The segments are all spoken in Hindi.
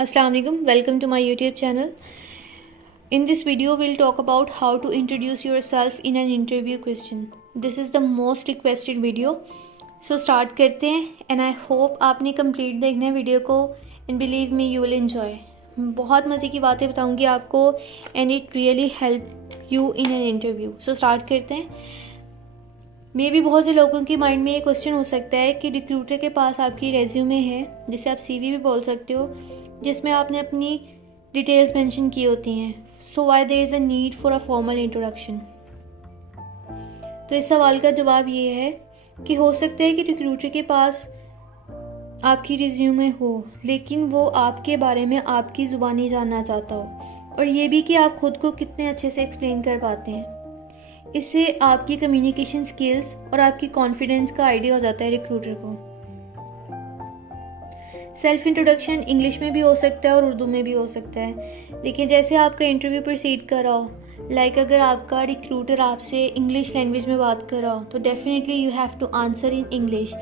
Assalamu alaikum, welcome to my YouTube channel. In this video we'll talk about how to introduce yourself in an interview question. This is the most requested video. So start करते हैं and I hope आपने complete देखना है वीडियो को and believe me you will enjoy. बहुत मज़े की बातें बताऊंगी आपको and it really help you in an interview. So start करते हैं. मे भी बहुत से लोगों के माइंड में ये क्वेश्चन हो सकता है कि रिक्रूटर के पास आपकी रेज्यूमे है, जिसे आप सीवी भी बोल सकते हो, जिसमें आपने अपनी डिटेल्स मेंशन की होती हैं. So why there is a need for a formal introduction. तो इस सवाल का जवाब ये है कि हो सकता है कि रिक्रूटर के पास आपकी रिज्यूमे हो, लेकिन वो आपके बारे में आपकी ज़ुबानी जानना चाहता हो, और ये भी कि आप खुद को कितने अच्छे से एक्सप्लेन कर पाते हैं. इससे आपकी कम्युनिकेशन स्किल्स और आपकी कॉन्फिडेंस का आइडिया हो जाता है रिक्रूटर को. सेल्फ इंट्रोडक्शन इंग्लिश में भी हो सकता है और उर्दू में भी हो सकता है. देखिए, जैसे आपका इंटरव्यू प्रोसीड कर रहा हो, अगर आपका रिक्रूटर आपसे इंग्लिश लैंग्वेज में बात कर रहा हो तो definitely you have to answer in English.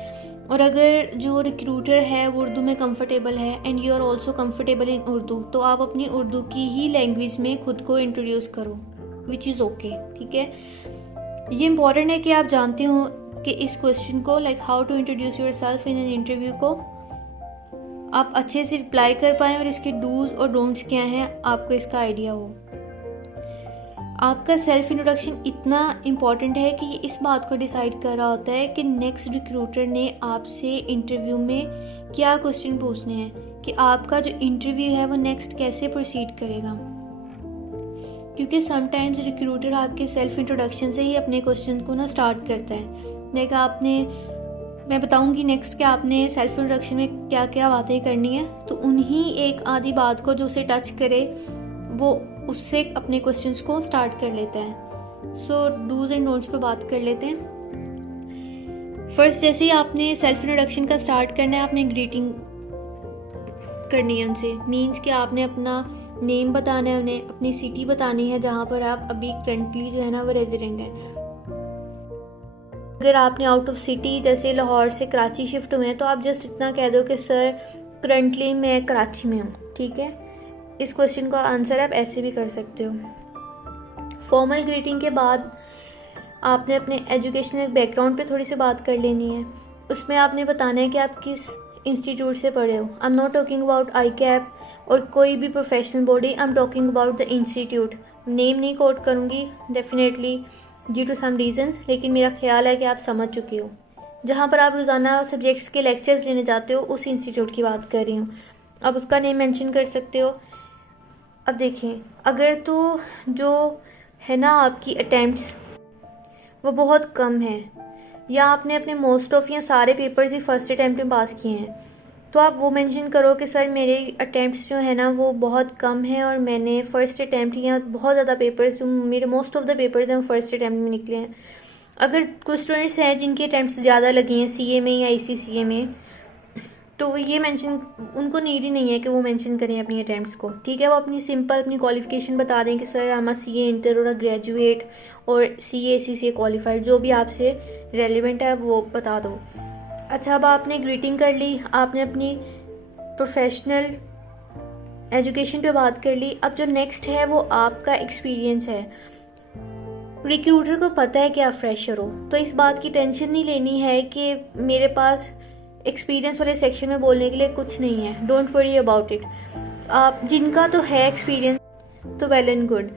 और अगर जो रिक्रूटर है वो उर्दू में कंफर्टेबल है and you are also comfortable in Urdu, तो आप अपनी उर्दू की ही लैंग्वेज में खुद को इंट्रोड्यूस करो, विच इज़ ओके. ठीक है, ये इम्पॉर्टेंट है कि आप जानते हो कि इस क्वेश्चन को, like how to introduce yourself in an interview को, आप अच्छे से रिप्लाई कर पाएँ और इसके डूज और डोंट्स क्या हैं आपको इसका आइडिया हो. आपका सेल्फ इंट्रोडक्शन इतना इम्पॉर्टेंट है कि ये इस बात को डिसाइड कर रहा होता है कि नेक्स्ट रिक्रूटर ने आपसे इंटरव्यू में क्या क्वेश्चन पूछने हैं, कि आपका जो इंटरव्यू है वो नेक्स्ट कैसे प्रोसीड करेगा. क्योंकि समटाइम्स रिक्रूटर आपके सेल्फ इंट्रोडक्शन से ही अपने क्वेश्चन को स्टार्ट करता है. मैं बताऊंगी नेक्स्ट कि आपने सेल्फ इंट्रोडक्शन में क्या क्या बातें करनी है, तो उन्हीं एक आधी बात को जो उसे टच करे वो उससे अपने क्वेश्चंस को स्टार्ट कर लेता है. सो डूज एंड डोंट्स पर बात कर लेते हैं. फर्स्ट, जैसे ही आपने सेल्फ इंट्रोडक्शन का स्टार्ट करना है, आपने ग्रीटिंग करनी है उनसे. मीन्स कि आपने अपना नेम बताना है, उन्हें अपनी सिटी बतानी है जहाँ पर आप अभी करंटली जो है ना वो रेजिडेंट है. अगर आपने आउट ऑफ सिटी जैसे लाहौर से कराची शिफ्ट हुए हैं तो आप जस्ट इतना कह दो कि सर करंटली मैं कराची में हूँ. ठीक है, इस क्वेश्चन का आंसर आप ऐसे भी कर सकते हो. फॉर्मल ग्रीटिंग के बाद आपने अपने एजुकेशनल बैकग्राउंड पे थोड़ी सी बात कर लेनी है. उसमें आपने बताना है कि आप किस इंस्टीट्यूट से पढ़े हो. I am not talking about ICAP और कोई भी professional body, I am talking about the institute. Name नहीं कोट करूँगी definitely due to some reasons, लेकिन मेरा ख्याल है कि आप समझ चुके हो. जहाँ पर आप रोज़ाना सब्जेक्ट्स के लेक्चर्स लेने जाते हो, उस इंस्टीट्यूट की बात कर रही हूँ. आप उसका नेम मेंशन कर सकते हो. अब देखें, अगर तो जो है ना आपकी अटैम्प्ट्स वो बहुत कम है, या आपने अपने मोस्ट ऑफ या सारे पेपर्स ही फर्स्ट अटैम्प्ट में पास किए हैं, तो आप वो मेंशन करो कि सर मेरे अटैम्प्ट्स जो है ना वो बहुत कम है और मैंने फ़र्स्ट अटैम्प्ट या बहुत ज़्यादा पेपर्स, जो मेरे मोस्ट ऑफ द पेपर्स हैं फर्स्ट अटैम्प्ट में निकले हैं. अगर कुछ स्टूडेंट्स हैं जिनके अटैम्प्ट्स ज़्यादा लगे हैं सीए में या ICCA में, तो वो ये मेंशन, उनको नीड ही नहीं है कि वो मेंशन करें अपनी अटैम्प्ट्स को. ठीक है, वो अपनी सिंपल अपनी क्वालिफिकेशन बता दें कि सर हम CA इंटर और ग्रेजुएट और CA ACCA क्वालिफाइड, जो भी आपसे रेलिवेंट है वो बता दो. अच्छा, अब आपने ग्रीटिंग कर ली, आपने अपनी प्रोफेशनल एजुकेशन पे बात कर ली. अब जो नेक्स्ट है वो आपका एक्सपीरियंस है. रिक्रूटर को पता है कि आप फ्रेशर हो, तो इस बात की टेंशन नहीं लेनी है कि मेरे पास एक्सपीरियंस वाले सेक्शन में बोलने के लिए कुछ नहीं है. Don't worry about it. आप जिनका तो है एक्सपीरियंस तो वेल एंड गुड.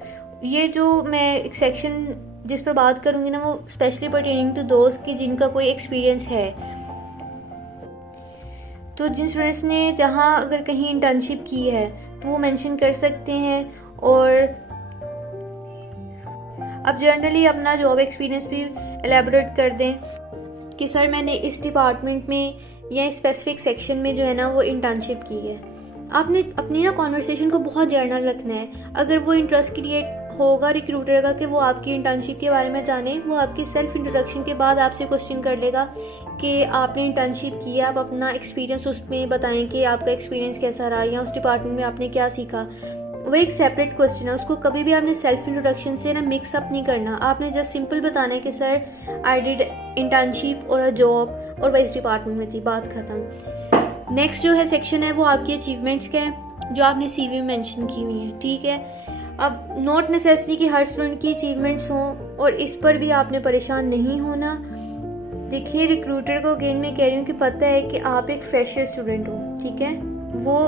ये जो मैं एक सेक्शन जिस पर बात करूँगी ना वो स्पेशली पर्टेनिंग टू दोस्त की जिनका कोई एक्सपीरियंस है. तो जिन स्टूडेंट्स ने जहाँ अगर कहीं इंटर्नशिप की है तो वो मेंशन कर सकते हैं. और अब जनरली अपना जॉब एक्सपीरियंस भी एलेबोरेट कर दें कि सर मैंने इस डिपार्टमेंट में या स्पेसिफिक सेक्शन में जो है ना वो इंटर्नशिप की है. आपने अपनी कॉन्वर्सेशन को बहुत जर्नल रखना है. अगर वो इंटरेस्ट क्रिएट होगा रिक्रूटर का कि वो आपकी इंटर्नशिप के बारे में जाने, वो आपकी सेल्फ इंट्रोडक्शन के बाद आपसे क्वेश्चन कर लेगा कि आपने इंटर्नशिप की है, आप अपना एक्सपीरियंस उसमें बताएं कि आपका एक्सपीरियंस कैसा रहा या उस डिपार्टमेंट में आपने क्या सीखा. वो एक सेपरेट क्वेश्चन है, उसको कभी भी आपने सेल्फ इंट्रोडक्शन से मिक्स अप नहीं करना. आपने जस्ट सिंपल बताना है कि सर आई डिड इंटर्नशिप और अ जॉब और वह इस डिपार्टमेंट में थी, बात खत्म. नेक्स्ट जो है सेक्शन है वो आपकी अचीवमेंट्स का है. जो आपने सीवी में मेंशन की हुई है, ठीक है। अब नॉट नेसेसरी कि हर स्टूडेंट की अचीवमेंट्स हों, और इस पर भी आपने परेशान नहीं होना। देखिए, रिक्रूटर को अगेन मैं कह रही हूँ कि पता है कि आप एक फ्रेशर स्टूडेंट हो, ठीक है। वो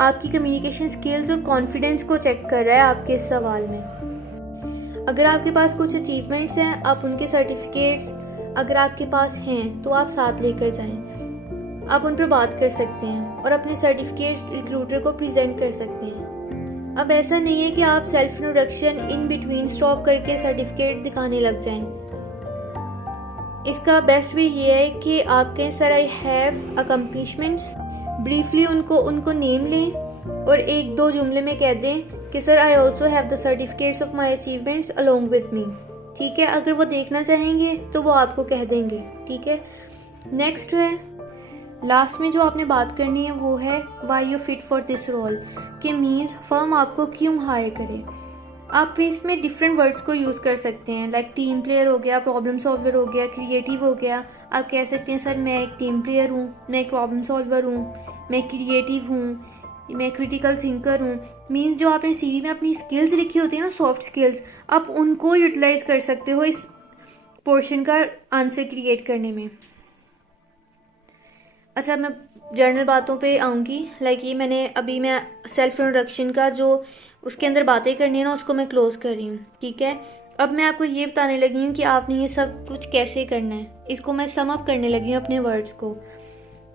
आपकी कम्युनिकेशन स्किल्स और कॉन्फिडेंस को चेक कर रहा है आपके इस सवाल में। अगर आपके पास कुछ अचीवमेंट्स हैं, आप उनके सर्टिफिकेट्स अगर आपके पास हैं तो आप साथ लेकर जाएं। आप उन पर बात कर सकते हैं और अपने सर्टिफिकेट्स रिक्रूटर को प्रेजेंट कर सकते हैं। अब ऐसा नहीं है कि आप self introduction in between stop करके सर्टिफिकेट दिखाने लग जाएं। इसका बेस्ट वे ये है कि आप कहें sir I have accomplishments, briefly उनको नेम लें और एक दो जुमले में कह दें कि sir I also have the certificates of my achievements along with me, ठीक है। अगर वो देखना चाहेंगे तो वो आपको कह देंगे, ठीक है। नेक्स्ट है, लास्ट में जो आपने बात करनी है वो है why you fit for this role, कि मीन्स फर्म आपको क्यों हायर करे। आप इसमें डिफरेंट वर्ड्स को यूज़ कर सकते हैं, लाइक टीम प्लेयर हो गया, प्रॉब्लम सॉल्वर हो गया, क्रिएटिव हो गया। आप कह सकते हैं सर मैं एक टीम प्लेयर हूँ, मैं एक प्रॉब्लम सॉल्वर हूँ, मैं क्रिएटिव हूँ, मैं क्रिटिकल थिंकर हूँ। मीन्स जो आपने सीवी में अपनी स्किल्स लिखी होती है ना, सॉफ्ट स्किल्स, आप उनको यूटिलाइज कर सकते हो इस पोर्शन का आंसर क्रिएट करने में। अच्छा, मैं जनरल बातों पे आऊँगी। लाइक ये मैं सेल्फ इंट्रोडक्शन का जो उसके अंदर बातें करनी है ना, उसको मैं क्लोज कर रही हूँ, ठीक है। अब मैं आपको ये बताने लगी हूँ कि आपने ये सब कुछ कैसे करना है। इसको मैं सम अप करने लगी हूँ अपने वर्ड्स को।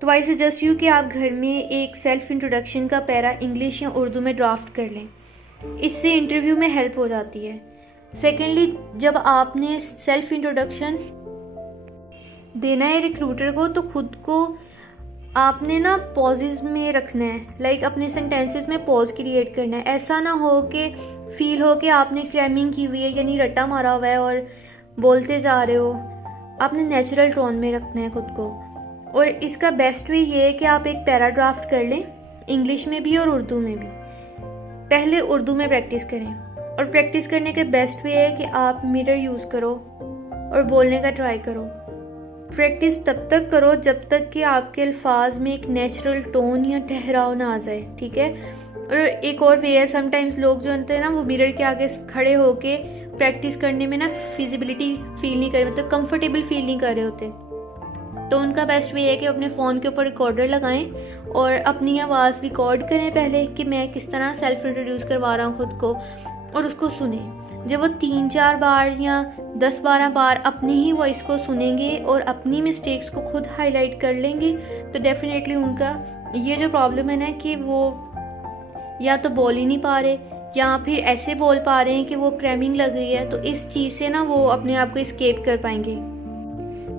तो आई सजेस्ट यू कि आप घर में एक सेल्फ इंट्रोडक्शन का पैरा इंग्लिश या उर्दू में ड्राफ्ट कर लें। इससे इंटरव्यू में हेल्प हो जाती है। सेकेंडली, जब आपने सेल्फ इंट्रोडक्शन देना है रिक्रूटर को, तो खुद को आपने ना पॉजेज में रखना है, लाइक अपने सेंटेंसेस में पॉज क्रिएट करना है। ऐसा ना हो कि फील हो कि आपने क्रैमिंग की हुई है, यानी रट्टा मारा हुआ है और बोलते जा रहे हो। आपने नेचुरल टोन में रखना है खुद को। और इसका बेस्ट वे ये है कि आप एक पैराग्राफ कर लें, इंग्लिश में भी और उर्दू में भी। पहले उर्दू में प्रैक्टिस करें, और प्रैक्टिस करने के बेस्ट वे है कि आप मिरर यूज़ करो और बोलने का ट्राई करो। प्रैक्टिस तब तक करो जब तक कि आपके अल्फाज में एक नेचुरल टोन या ठहराव ना आ जाए, ठीक है। और एक और वे है, समटाइम्स लोग जो होते हैं ना, वो मिरर के आगे खड़े होके प्रैक्टिस करने में ना फिजिबिलिटी फील नहीं कर रहे, मतलब कंफर्टेबल फील नहीं कर रहे होते। तो उनका बेस्ट वे है कि अपने फ़ोन के ऊपर रिकॉर्डर लगाएं और अपनी आवाज़ रिकॉर्ड करें पहले कि मैं किस तरह सेल्फ इंट्रोड्यूस करवा रहा हूँ खुद को, और उसको सुने। जब वो 3-4 बार या 10-12 बार अपनी ही वॉइस को सुनेंगे और अपनी मिस्टेक्स को खुद हाईलाइट कर लेंगे, तो डेफिनेटली उनका ये जो प्रॉब्लम है ना कि वो या तो बोल ही नहीं पा रहे या फिर ऐसे बोल पा रहे हैं कि वो क्रैमिंग लग रही है, तो इस चीज़ से ना वो अपने आप को एस्केप कर पाएंगे।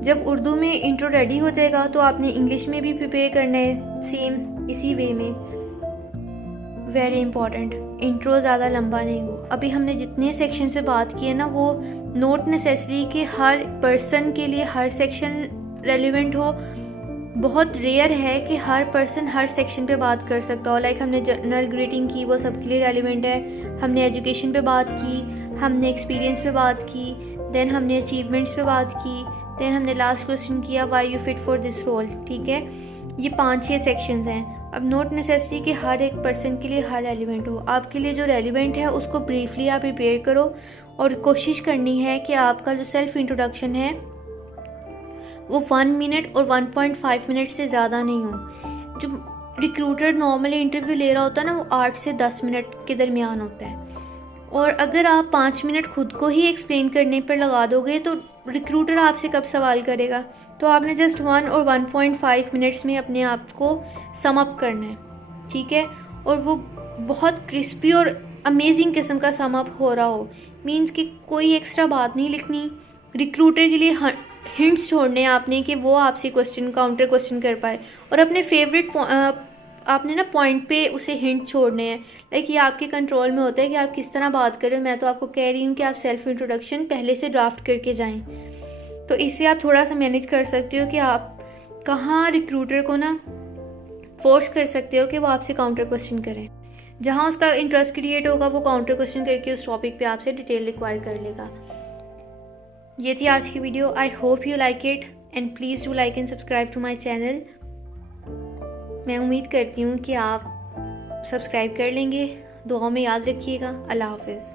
जब उर्दू में इंट्रो रेडी हो जाएगा तो आपने इंग्लिश में भी प्रिपेयर करना है सेम इसी वे में। वेरी इंपॉर्टेंट, इंट्रो ज़्यादा लंबा नहीं हो। अभी हमने जितने सेक्शन से बात की है ना, वो नोट नेसेसरी कि हर पर्सन के लिए हर सेक्शन रेलिवेंट हो। बहुत रेयर है कि हर पर्सन हर सेक्शन पे बात कर सकता हो। लाइक हमने जनरल ग्रीटिंग की, वो सबके लिए रेलिवेंट है। हमने एजुकेशन पे बात की, हमने एक्सपीरियंस पे बात की, देन हमने अचीवमेंट्स पे बात की, देन हमने लास्ट क्वेश्चन किया why you fit for this role, ठीक है। ये 5-6 सेक्शंस हैं। अब नोट नेसेसरी कि हर एक पर्सन के लिए हर रेलिवेंट हो। आपके लिए जो रेलिवेंट है उसको ब्रीफली आप प्रिपेयर करो, और कोशिश करनी है कि आपका जो सेल्फ इंट्रोडक्शन है वो 1 मिनट और 1.5 मिनट से ज़्यादा नहीं हो। जो रिक्रूटर नॉर्मली इंटरव्यू ले रहा होता है ना, वो 8 से 10 मिनट के दरमियान होता है। और अगर आप 5 मिनट खुद को ही एक्सप्लेन करने पर लगा दोगे तो रिक्रूटर आपसे कब सवाल करेगा। तो आपने जस्ट 1 और 1.5 मिनट्स में अपने आप को सम अप करना है, ठीक है। और वो बहुत क्रिस्पी और अमेजिंग किस्म का सम अप हो रहा हो। मीन्स कि कोई एक्स्ट्रा बात नहीं लिखनी, रिक्रूटर के लिए हिंट्स छोड़ने आपने कि वो आपसे काउंटर क्वेश्चन कर पाए, और अपने फेवरेट आपने ना पॉइंट पे उसे हिंट छोड़ने हैं। लाइक ये आपके कंट्रोल में होता है कि आप किस तरह बात करें। मैं तो आपको कह रही हूँ कि आप सेल्फ इंट्रोडक्शन पहले से ड्राफ्ट करके जाएं, तो इससे आप थोड़ा सा मैनेज कर सकते हो कि आप कहाँ रिक्रूटर को ना फोर्स कर सकते हो कि वो आपसे काउंटर क्वेश्चन करें। जहाँ उसका इंटरेस्ट क्रिएट होगा वो काउंटर क्वेश्चन करके उस टॉपिक पे आपसे डिटेल रिक्वायर कर लेगा। ये थी आज की video. I hope you like it and please do like and subscribe to my channel. मैं उम्मीद करती हूँ कि आप सब्सक्राइब कर लेंगे। दुआओं में याद रखिएगा। अल्लाह हाफिज़।